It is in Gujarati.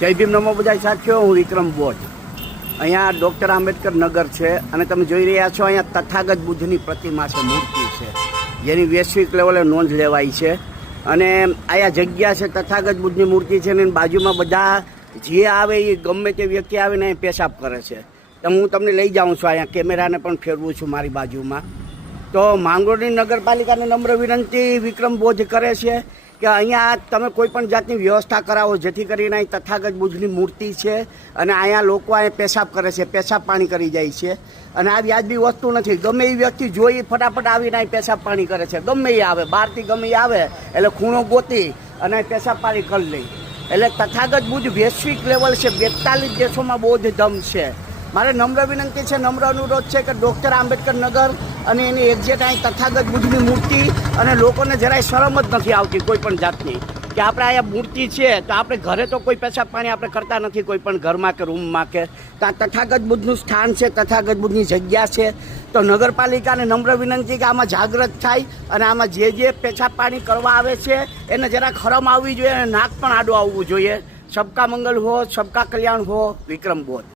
જય ભીમ નમો બધા સાથીઓ, હું વિક્રમ બોજ. અહીંયા ડૉક્ટર આંબેડકર નગર છે અને તમે જોઈ રહ્યા છો અહીંયા તથાગત બુદ્ધની પ્રતિમા છે, મૂર્તિ છે, જેની વૈશ્વિક લેવલે નોંધ લેવાઈ છે. અને અહીંયા જગ્યા છે, તથાગત બુદ્ધની મૂર્તિ છે, અને બાજુમાં બધા જે આવે એ ગમે તે વ્યક્તિ આવીને અહીં પેશાબ કરે છે. તો હું તમને લઈ જાઉં છું, અહીંયા કેમેરાને પણ ફેરવું છું મારી બાજુમાં. તો માંગરોળની નગરપાલિકાને નમ્ર વિનંતી વિક્રમ બોજ કરે છે કે અહીંયા તમે કોઈ પણ જાતની વ્યવસ્થા કરાવો, જેથી કરીને અહીં તથાગત બુદ્ધની મૂર્તિ છે અને અહીંયા લોકો અહીંયા પેશાબ કરે છે, પેશાબ પાણી કરી જાય છે. અને આ વ્યાજબી વસ્તુ નથી. ગમે એ વ્યક્તિ જોઈ ફટાફટ આવીને અહીં પેશાબ પાણી કરે છે. ગમે એ આવે, બહારથી ગમે એ આવે એટલે ખૂણો ગોતી અને પેશાબ પાણી કરી લે. એટલે તથાગત બુદ્ધ વૈશ્વિક લેવલ છે, 42 દેશોમાં બૌદ્ધ ધર્મ છે. મારે નમ્ર વિનંતી છે, નમ્ર અનુરોધ છે કે ડૉક્ટર આંબેડકર નગર અને એની એક્ઝેક્ટ અહીં તથાગત બુદ્ધની મૂર્તિ, અને લોકોને જરાય શરમ જ નથી આવતી કોઈ પણ જાતની કે આપણે અહીંયા મૂર્તિ છે તો આપણે ઘરે તો કોઈ પેશાબ પાણી આપણે કરતા નથી, કોઈ પણ ઘરમાં કે રૂમમાં કે ત્યાં તથાગત બુદ્ધનું સ્થાન છે, તથાગત બુદ્ધની જગ્યા છે. તો નગરપાલિકાને નમ્ર વિનંતી કે આમાં જાગૃત થાય અને આમાં જે પેશાબ પાણી કરવા આવે છે એને જરાક શરમ આવવી જોઈએ અને નાક પણ આડું આવવું જોઈએ. સબકા મંગલ હો, સબકા કલ્યાણ હો. વિક્રમ બોધ.